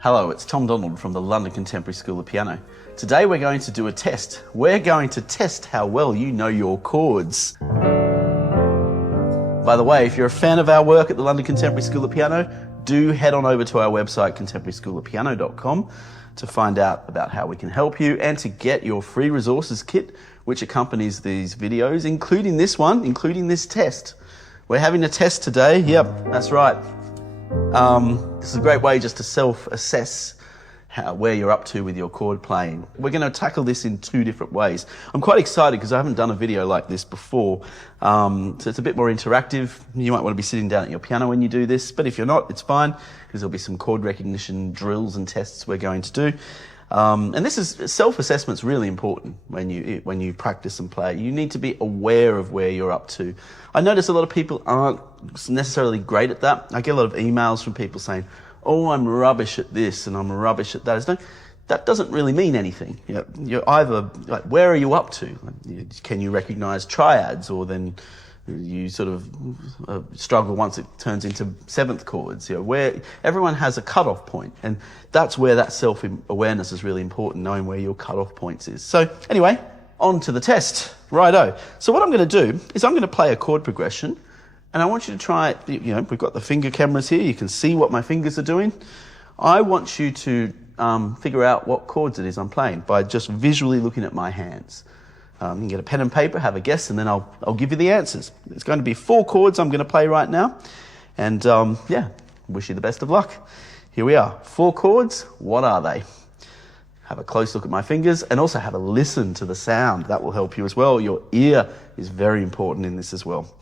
Hello, it's Tom Donald from the London Contemporary School of Piano. Today we're going to do a test. We're going to test how well you know your chords. By the way, if you're a fan of our work at the London Contemporary School of Piano, do head on over to our website contemporaryschoolofpiano.com to find out about how we can help you and to get your free resources kit which accompanies these videos, including this one, including this test. We're having a test today. Yep, that's right. This is a great way just to self-assess where you're up to with your chord playing. We're going to tackle this in two different ways. I'm quite excited because I haven't done a video like this before. So it's a bit more interactive. You might want to be sitting down at your piano when you do this, but if you're not, it's fine because there'll be some chord recognition drills and tests we're going to do. And this is self-assessment's really important when you practice and play. You need to be aware of where you're up to. I notice a lot of people aren't necessarily great at that. I get a lot of emails from people saying, "Oh, I'm rubbish at this and I'm rubbish at that." That doesn't really mean anything. You're either like, where are you up to? Can you recognize triads, or then you sort of struggle once it turns into seventh chords? Where everyone has a cutoff point, and that's where that self-awareness is really important, knowing where your cutoff points is. So anyway, on to the test. Righto. So what I'm going to do is I'm going to play a chord progression, and I want you to try it. We've got the finger cameras here. You can see what my fingers are doing. I want you to figure out what chords it is I'm playing by just visually looking at my hands. You can get a pen and paper, have a guess, and then I'll give you the answers. There's going to be 4 chords I'm going to play right now. And wish you the best of luck. Here we are. 4 chords. What are they? Have a close look at my fingers and also have a listen to the sound. That will help you as well. Your ear is very important in this as well.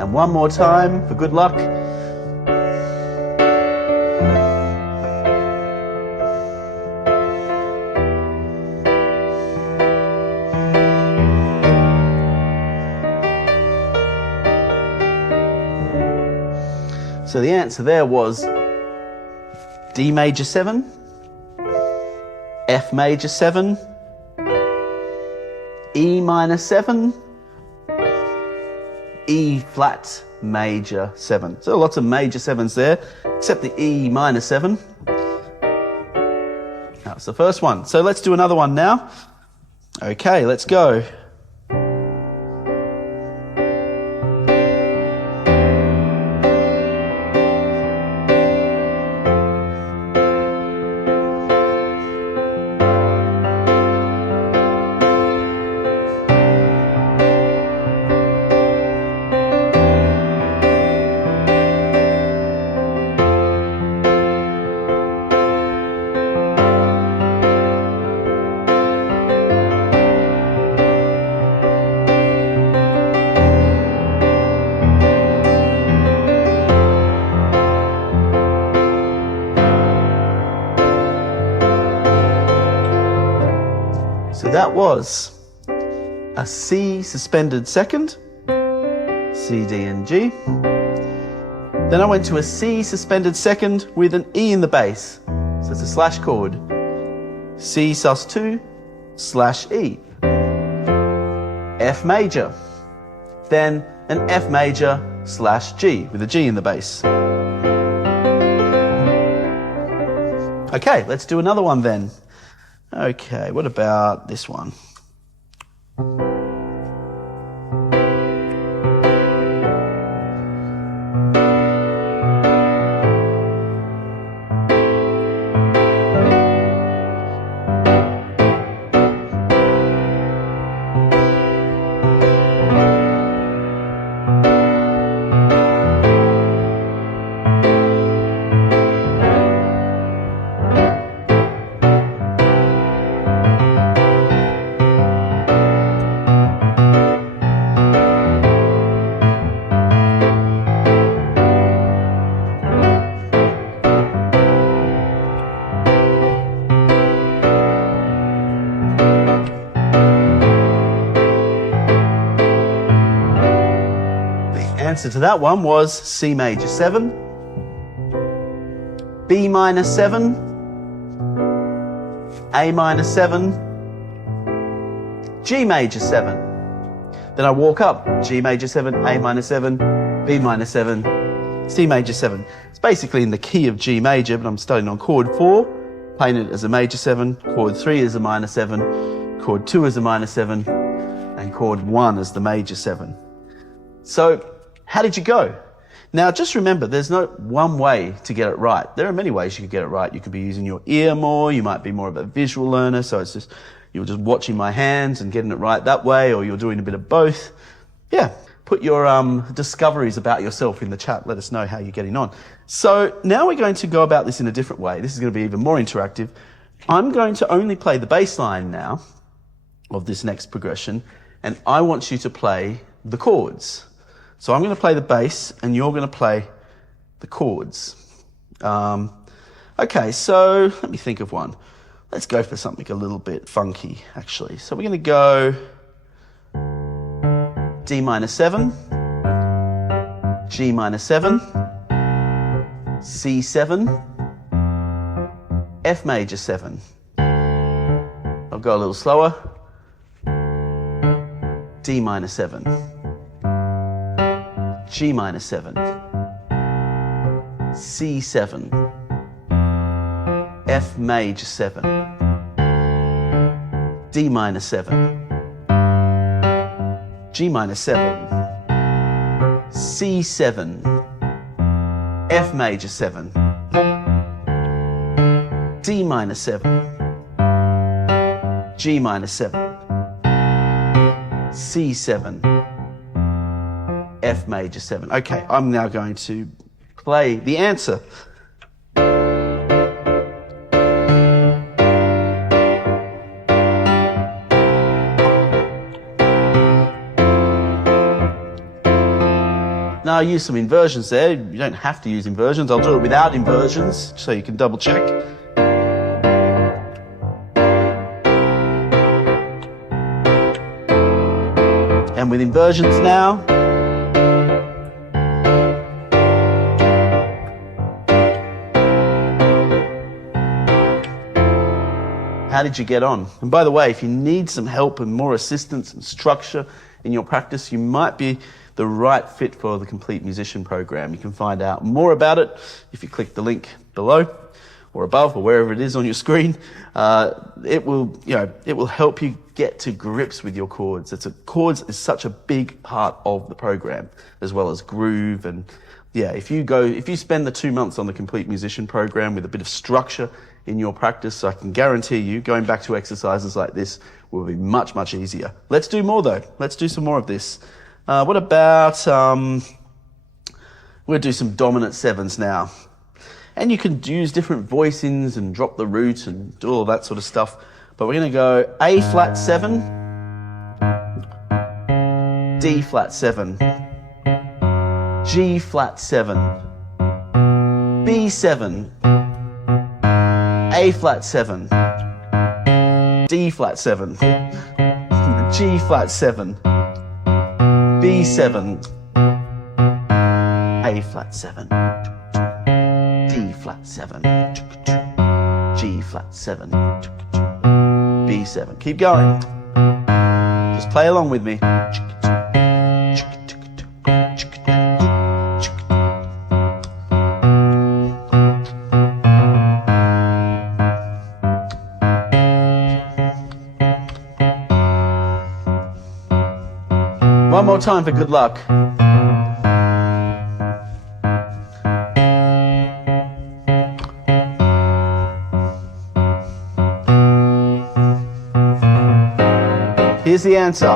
And one more time for good luck. So the answer there was D major 7, F major 7, E minor 7, E flat major 7. So lots of major 7s there, except the E minor 7. That's the first one. So let's do another one now. Okay, let's go. So that was a C suspended second, C, D, and G. Then I went to a C suspended second with an E in the bass. So it's a slash chord. C sus2 slash E. F major. Then an F major slash G with a G in the bass. Okay, let's do another one then. Okay, what about this one? answer to that one was C major 7, B minor 7, A minor 7, G major 7. Then I walk up, G major 7, A minor 7, B minor 7, C major 7. It's basically in the key of G major, but I'm starting on chord 4, playing it as a major 7, chord 3 as a minor 7, chord 2 as a minor 7, and chord 1 as the major 7. So, how did you go? Now, just remember, there's no one way to get it right. There are many ways you could get it right. You could be using your ear more, you might be more of a visual learner, so it's just, you're just watching my hands and getting it right that way, or you're doing a bit of both. Yeah, put your discoveries about yourself in the chat. Let us know how you're getting on. So, now we're going to go about this in a different way. This is going to be even more interactive. I'm going to only play the bass line now of this next progression, and I want you to play the chords. So I'm going to play the bass and you're going to play the chords. Okay, so let me think of one. Let's go for something a little bit funky, actually. So we're going to go D minor 7, G minor 7, C7, F major 7. I'll go a little slower. D minor 7. G minor 7, C7, F major 7, D minor 7, G minor 7, C7, F major 7, D minor 7, G minor 7, C7, F major 7. Okay, I'm now going to play the answer. Now I use some inversions there. You don't have to use inversions. I'll do it without inversions so you can double check. And with inversions now, how did you get on? And by the way, if you need some help and more assistance and structure in your practice, you might be the right fit for the Complete Musician program. You can find out more about it if you click the link below or above or wherever it is on your screen. It will help you get to grips with your chords. Chords is such a big part of the program, as well as groove. And yeah, if you spend the 2 months on the Complete Musician program with a bit of structure in your practice, I can guarantee you going back to exercises like this will be much, much easier. Let's do more though. Let's do some more of this. What about, we'll do some dominant 7s now. And you can use different voicings and drop the root and do all that sort of stuff. But we're going to go A flat 7, D flat 7, G flat 7, B7, A flat 7, D flat 7, G flat 7, B7, A flat 7, D flat 7, G flat 7, B7. Keep going. Just play along with me. One more time for good luck. Here's the answer.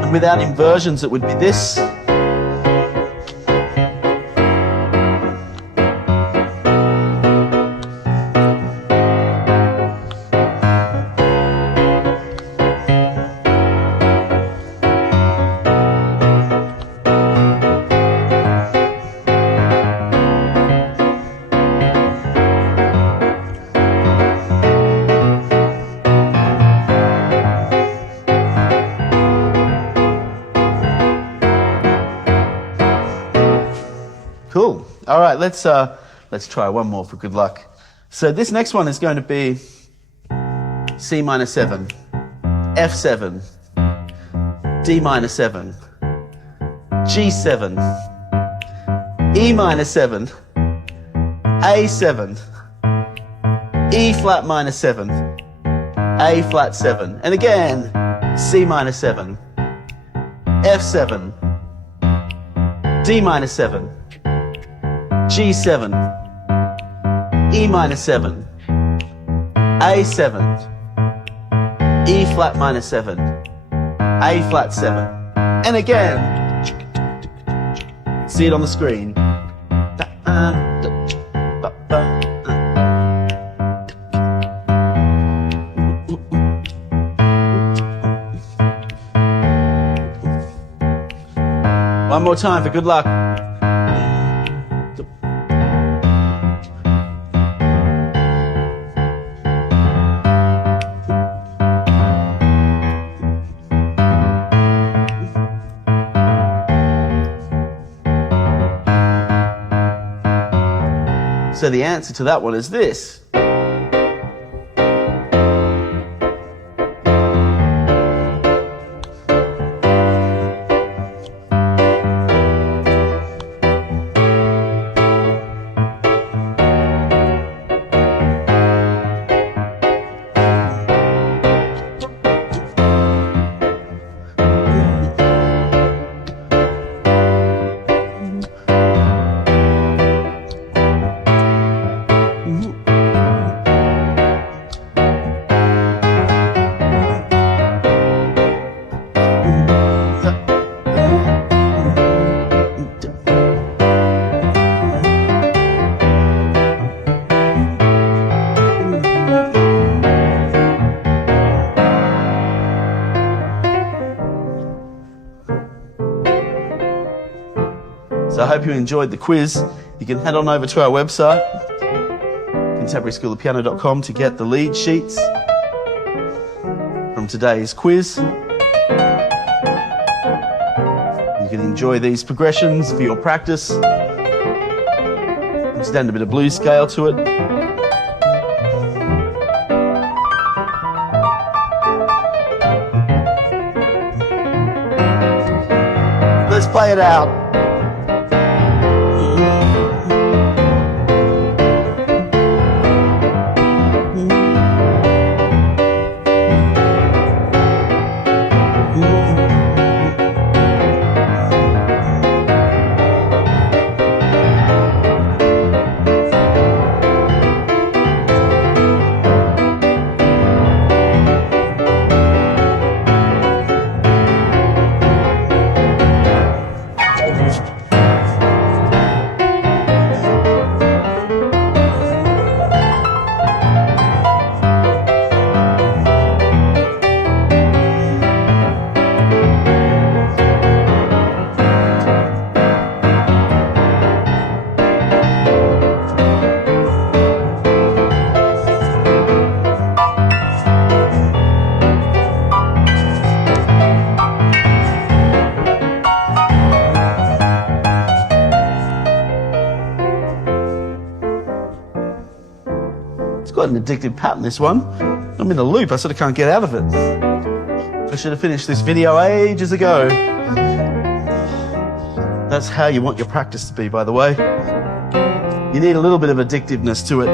And without inversions, it would be this. right, let's try one more for good luck. So this next one is going to be C minor 7, F7, D minor 7, G7, E minor 7, A7, E flat minor 7, A flat 7, and again, C minor 7, F7, D minor 7, G7, E minor 7, A7, E flat minor 7, A flat 7, and again, see it on the screen. One more time for good luck. So the answer to that one is this. So I hope you enjoyed the quiz. You can head on over to our website, contemporaryschoolofpiano.com, to get the lead sheets from today's quiz. You can enjoy these progressions for your practice. Extend a bit of blues scale to it. Let's play it out. Got an addictive pattern, this one. I'm in a loop, I sort of can't get out of it. I should have finished this video ages ago. That's how you want your practice to be, by the way. You need a little bit of addictiveness to it.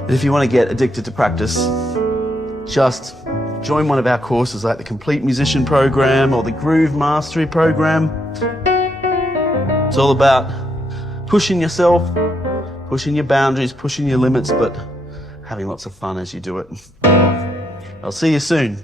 And if you want to get addicted to practice, just join one of our courses like the Complete Musician Program or the Groove Mastery Program. It's all about pushing yourself, pushing your boundaries, pushing your limits, but having lots of fun as you do it. I'll see you soon.